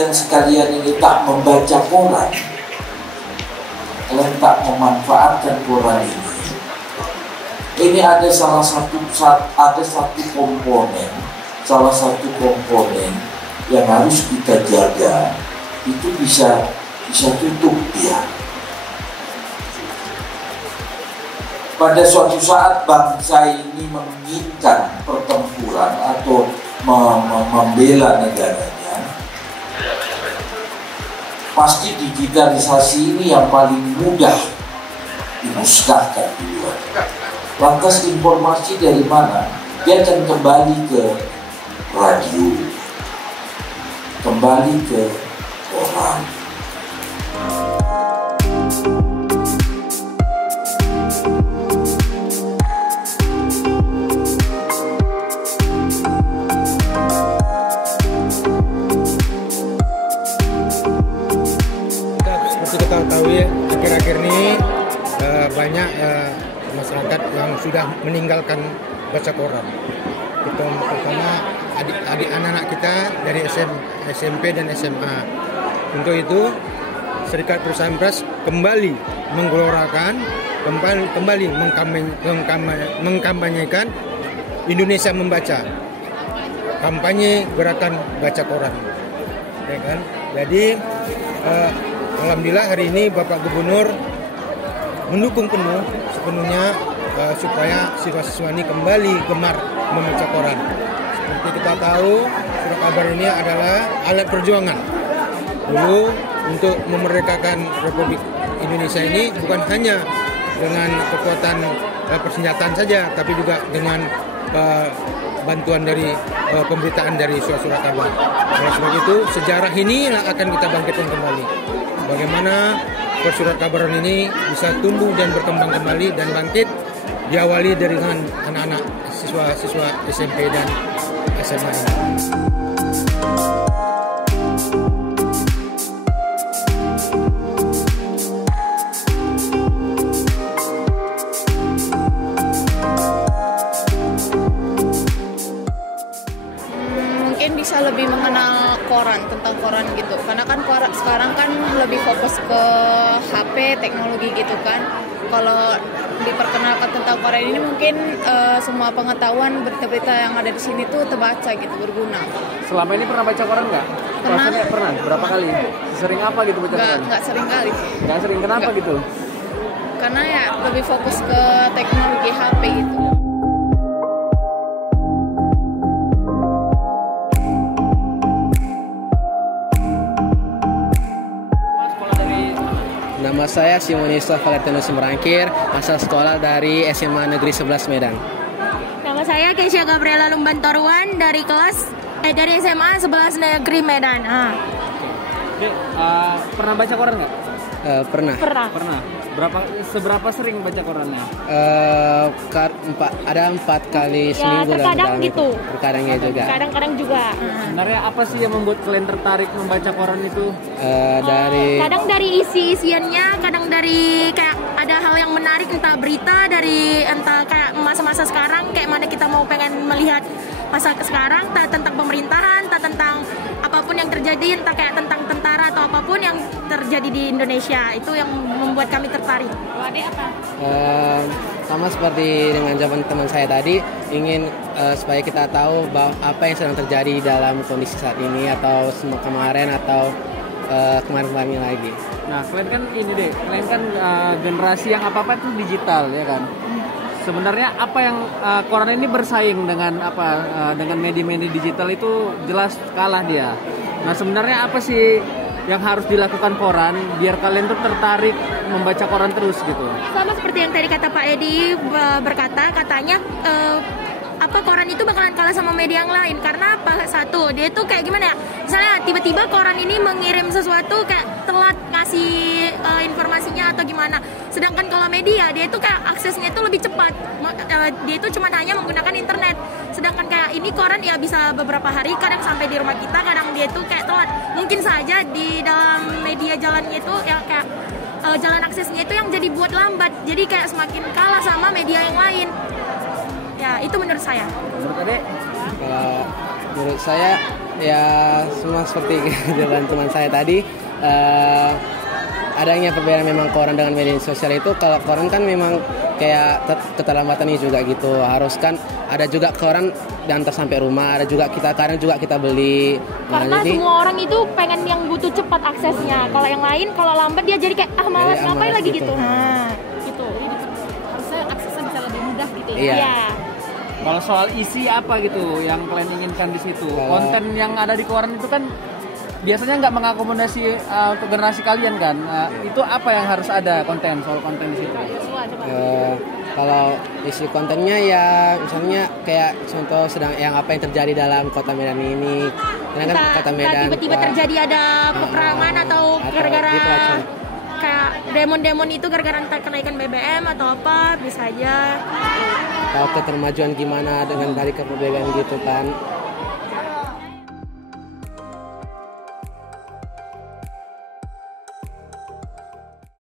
kalian sekalian ini tak membaca koran, kalian tak memanfaatkan koran ini ada satu komponen yang harus kita jaga, itu bisa tutup dia. Pada suatu saat bangsa ini menginginkan pertempuran atau membela negaranya, pasti digitalisasi ini yang paling mudah dimusnahkan duluan. Lantas informasi dari mana? Dia akan kembali ke radio, kembali ke koran. Kita tahu ya, akhir-akhir ini banyak masyarakat yang sudah meninggalkan baca koran. Itu pertama anak-anak kita dari SMP dan SMA. Untuk itu Serikat Perusahaan Pers kembali menggelorakan, kembali mengkampanyekan Indonesia Membaca, kampanye gerakan baca koran, ya kan? Jadi alhamdulillah hari ini Bapak Gubernur mendukung sepenuhnya supaya siswa-siswa ini kembali gemar membaca koran. Seperti kita tahu, surat kabar ini adalah alat perjuangan dulu untuk memerdekakan Republik Indonesia ini, bukan hanya dengan kekuatan persenjataan saja, tapi juga dengan bantuan dari pemberitaan dari surat kabar. Oleh sebab itu, sejarah ini akan kita bangkitkan kembali. Bagaimana surat kabaran ini bisa tumbuh dan berkembang kembali dan bangkit, diawali dari anak-anak siswa-siswa SMP dan SMA ini. Mungkin bisa lebih mengenal koran, tentang koran gitu, karena kan koran sekarang kan lebih fokus ke HP, teknologi gitu kan. Kalau diperkenalkan tentang koran ini mungkin semua pengetahuan berita-berita yang ada di sini tuh terbaca gitu, berguna. Selama ini pernah baca koran nggak? Pernah. Berapa kali? Sering apa gitu baca koran? Nggak sering kali. Nggak sering, kenapa gitu? Karena ya lebih fokus ke teknologi HP gitu. Nama saya Simonista Valentinus Merangkir, asal sekolah dari SMA Negeri 11 Medan. Nama saya Keisha Gabriela Lumbantoruan dari dari SMA 11 Negeri Medan. Pernah baca koran nggak? Pernah. Seberapa sering baca korannya? Ada 4 kali seminggu lah. Terkadang gitu. Terkadangnya juga. Kadang-kadang juga. Sebenarnya apa sih yang membuat kalian tertarik membaca koran itu? Kadang dari isi-isiannya, kadang dari kayak ada hal yang menarik, entah berita dari entah kayak masa-masa sekarang, kayak mana kita mau pengen melihat masa sekarang, entah tentang pemerintahan, entah tentang apapun yang terjadi, entah kayak tentang tentara atau apapun yang terjadi di Indonesia. Itu yang membuat kami tertarik. Adik apa? Sama seperti dengan jawaban teman saya tadi, ingin supaya kita tahu bahwa apa yang sedang terjadi dalam kondisi saat ini atau kemarin atau kemarin-kemarin lagi. Nah, kalian kan generasi yang apa-apa itu digital, ya kan? Sebenarnya apa yang koran ini bersaing dengan dengan media-media digital itu jelas kalah dia. Nah, sebenarnya apa sih yang harus dilakukan koran biar kalian tuh tertarik membaca koran terus gitu? Sama seperti yang tadi kata Pak Edi katanya koran itu bakalan kalah sama media yang lain karena apa? Satu, dia tuh kayak gimana ya? Misalnya tiba-tiba koran ini mengirim sesuatu kayak telat ngasih informasinya atau gimana. Sedangkan kalau media dia itu kayak aksesnya itu lebih cepat. Dia itu cuma hanya menggunakan internet. Sedangkan kayak ini koran ya bisa beberapa hari, kadang sampai di rumah kita, kadang dia itu kayak telat. Mungkin saja di dalam media jalannya itu yang kayak jalan aksesnya itu yang jadi buat lambat. Jadi kayak semakin kalah sama media yang lain. Ya, itu menurut saya. Menurut Adek? Menurut saya Ya semua seperti jawaban teman saya tadi, adanya perbedaan memang koran dengan media sosial itu. Kalau koran kan memang kayak keterlambatannya juga gitu, harus kan ada juga koran diantar sampai rumah, ada juga kadang juga kita beli. Karena jadi, semua orang itu pengen yang butuh cepat aksesnya. Kalau yang lain kalau lambat dia jadi kayak malas ngapain lagi gitu. Nah, gitu. Harusnya aksesnya bisa lebih mudah gitu ya. Iya. Kalau soal isi apa gitu yang kalian inginkan di situ? Konten yang ada di koran itu kan biasanya nggak mengakomodasi untuk generasi kalian kan? Itu apa yang harus ada soal konten di situ? Kalau isi kontennya ya misalnya kayak contoh yang apa yang terjadi dalam kota Medan ini. Karena kan kota Medan tiba-tiba terjadi ada peperangan atau gara-gara gitu kayak demon-demon itu gara-gara entah kenaikan BBM atau apa, bisa aja. Tahu ketermajuan gimana dengan dari ke BBM gitu kan.